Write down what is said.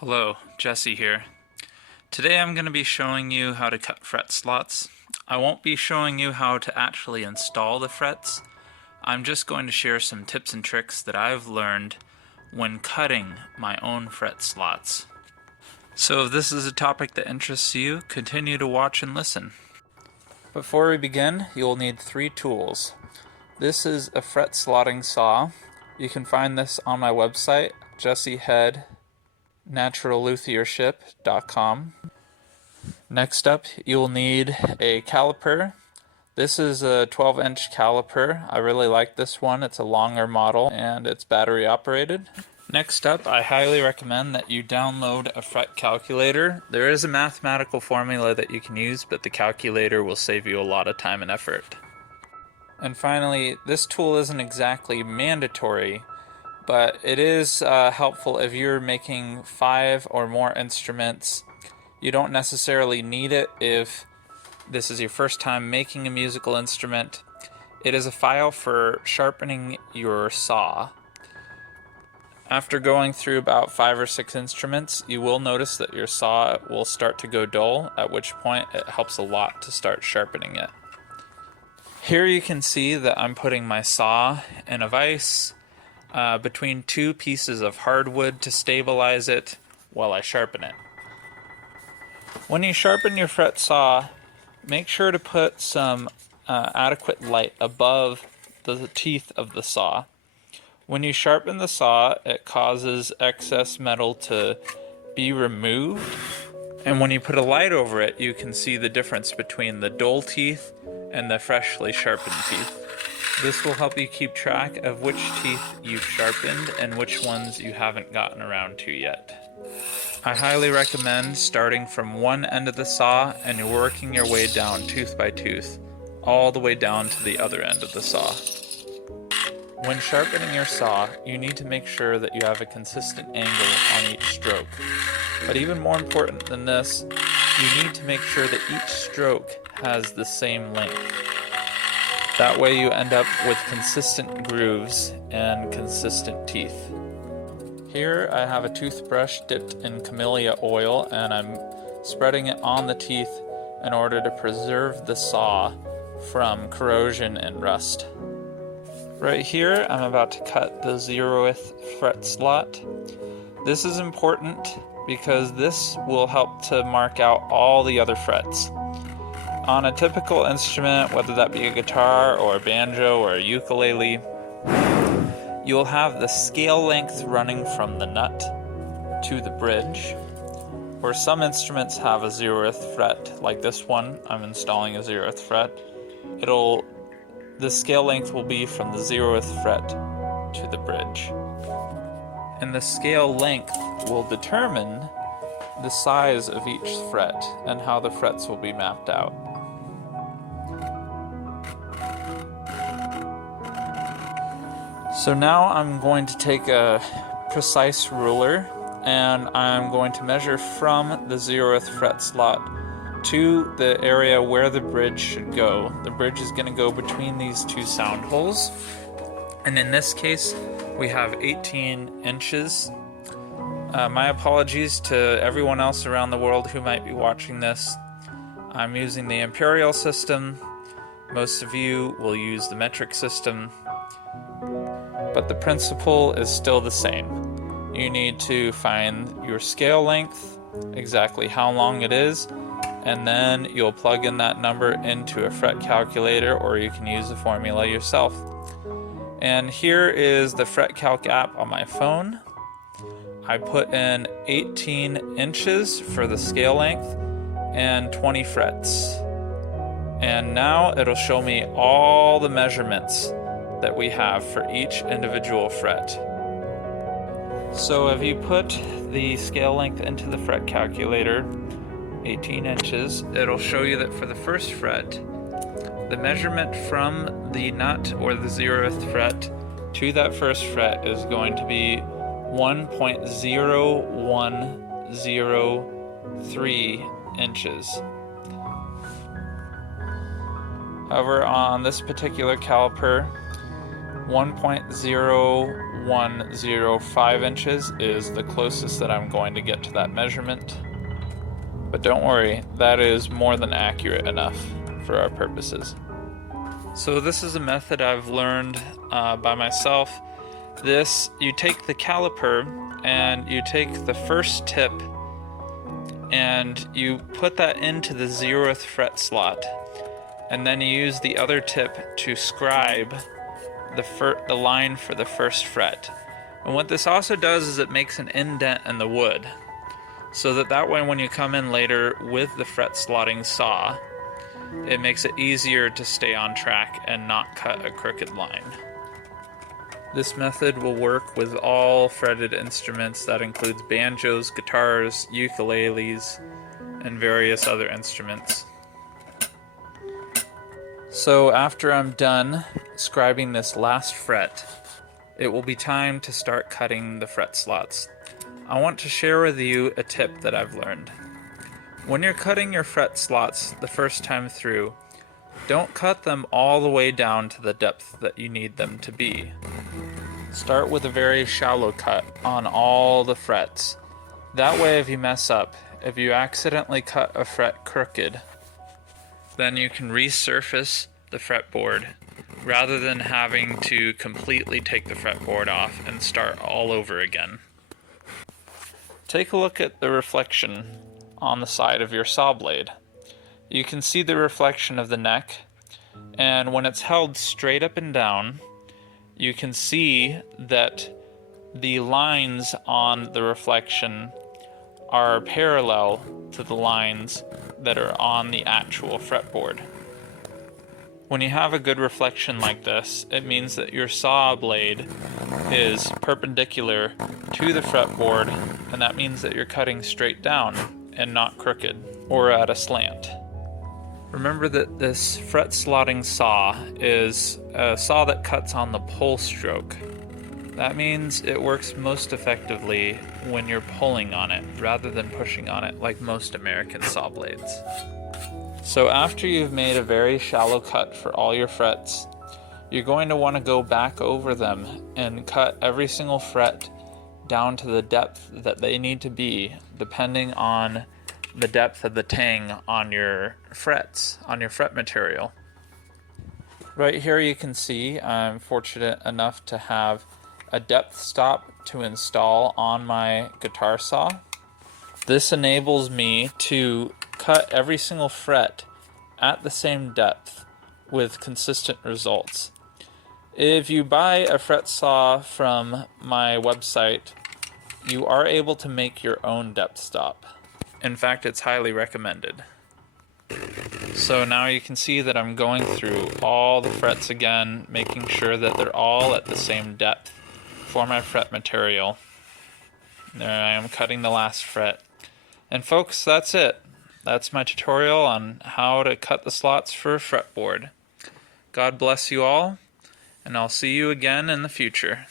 Hello, Jesse here. Today I'm going to be showing you how to cut fret slots. I won't be showing you how to actually install the frets. I'm just going to share some tips and tricks that I've learned when cutting my own fret slots. So if this is a topic that interests you, continue to watch and listen. Before we begin, you'll need 3 tools. This is a fret slotting saw. You can find this on my website, jesseheadnaturalluthiership.com. Next up, you'll need a caliper. This is a 12-inch caliper. I really like this one. It's a longer model and it's battery operated. Next up, I highly recommend that you download a fret calculator. There is a mathematical formula that you can use, but the calculator will save you a lot of time and effort. And finally, this tool isn't exactly mandatory, but it is helpful if you're making 5 or more instruments. You don't necessarily need it if this is your first time making a musical instrument. It is a file for sharpening your saw. After going through about 5 or 6 instruments, you will notice that your saw will start to go dull, at which point it helps a lot to start sharpening it. Here you can see that I'm putting my saw in a vise between 2 pieces of hardwood to stabilize it while I sharpen it. When you sharpen your fret saw, make sure to put some adequate light above the teeth of the saw. When you sharpen the saw, it causes excess metal to be removed, and when you put a light over it, you can see the difference between the dull teeth and the freshly sharpened teeth. This will help you keep track of which teeth you've sharpened and which ones you haven't gotten around to yet. I highly recommend starting from one end of the saw and you're working your way down tooth by tooth, all the way down to the other end of the saw. When sharpening your saw, you need to make sure that you have a consistent angle on each stroke. But even more important than this, you need to make sure that each stroke has the same length. That way you end up with consistent grooves and consistent teeth. Here I have a toothbrush dipped in camellia oil and I'm spreading it on the teeth in order to preserve the saw from corrosion and rust. Right here I'm about to cut the 0th fret slot. This is important because this will help to mark out all the other frets. On a typical instrument, whether that be a guitar or a banjo or a ukulele, you'll have the scale length running from the nut to the bridge. Or some instruments have a 0th fret, like this one, I'm installing a 0th fret. The scale length will be from the 0th fret to the bridge. And the scale length will determine the size of each fret and how the frets will be mapped out. So now I'm going to take a precise ruler and I'm going to measure from the 0th fret slot to the area where the bridge should go. The bridge is going to go between these 2 sound holes. And in this case, we have 18 inches. My apologies to everyone else around the world who might be watching this. I'm using the imperial system. Most of you will use the metric system. But the principle is still the same. You need to find your scale length, exactly how long it is, and then you'll plug in that number into a fret calculator, or you can use the formula yourself. And here is the Fret Calc app on my phone. I put in 18 inches for the scale length and 20 frets. And now it'll show me all the measurements that we have for each individual fret. So if you put the scale length into the fret calculator, 18 inches, it'll show you that for the first fret, the measurement from the nut or the 0th fret to that first fret is going to be 1.0103 inches. However, on this particular caliper, 1.01 0.105 inches is the closest that I'm going to get to that measurement. But don't worry, that is more than accurate enough for our purposes. So this is a method I've learned by myself. You take the caliper and you take the first tip and you put that into the 0th fret slot, and then you use the other tip to scribe the line for the first fret. And what this also does is it makes an indent in the wood, so that way when you come in later with the fret slotting saw, it makes it easier to stay on track and not cut a crooked line. This method will work with all fretted instruments. That includes banjos, guitars, ukuleles, and various other instruments. So after I'm done scribing this last fret, it will be time to start cutting the fret slots. I want to share with you a tip that I've learned. When you're cutting your fret slots the first time through, don't cut them all the way down to the depth that you need them to be. Start with a very shallow cut on all the frets. That way if you mess up, if you accidentally cut a fret crooked, then you can resurface the fretboard rather than having to completely take the fretboard off and start all over again. Take a look at the reflection on the side of your saw blade. You can see the reflection of the neck, and when it's held straight up and down, you can see that the lines on the reflection are parallel to the lines that are on the actual fretboard. When you have a good reflection like this, it means that your saw blade is perpendicular to the fretboard, and that means that you're cutting straight down and not crooked or at a slant. Remember that this fret slotting saw is a saw that cuts on the pull stroke. That means it works most effectively when you're pulling on it rather than pushing on it like most American saw blades. So after you've made a very shallow cut for all your frets, you're going to want to go back over them and cut every single fret down to the depth that they need to be, depending on the depth of the tang on your frets, on your fret material. Right here you can see I'm fortunate enough to have a depth stop to install on my guitar saw. This enables me to cut every single fret at the same depth with consistent results. If you buy a fret saw from my website, you are able to make your own depth stop. In fact, it's highly recommended. So now you can see that I'm going through all the frets again, making sure that they're all at the same depth for my fret material. There I am cutting the last fret. And folks, that's it. That's my tutorial on how to cut the slots for a fretboard. God bless you all, and I'll see you again in the future.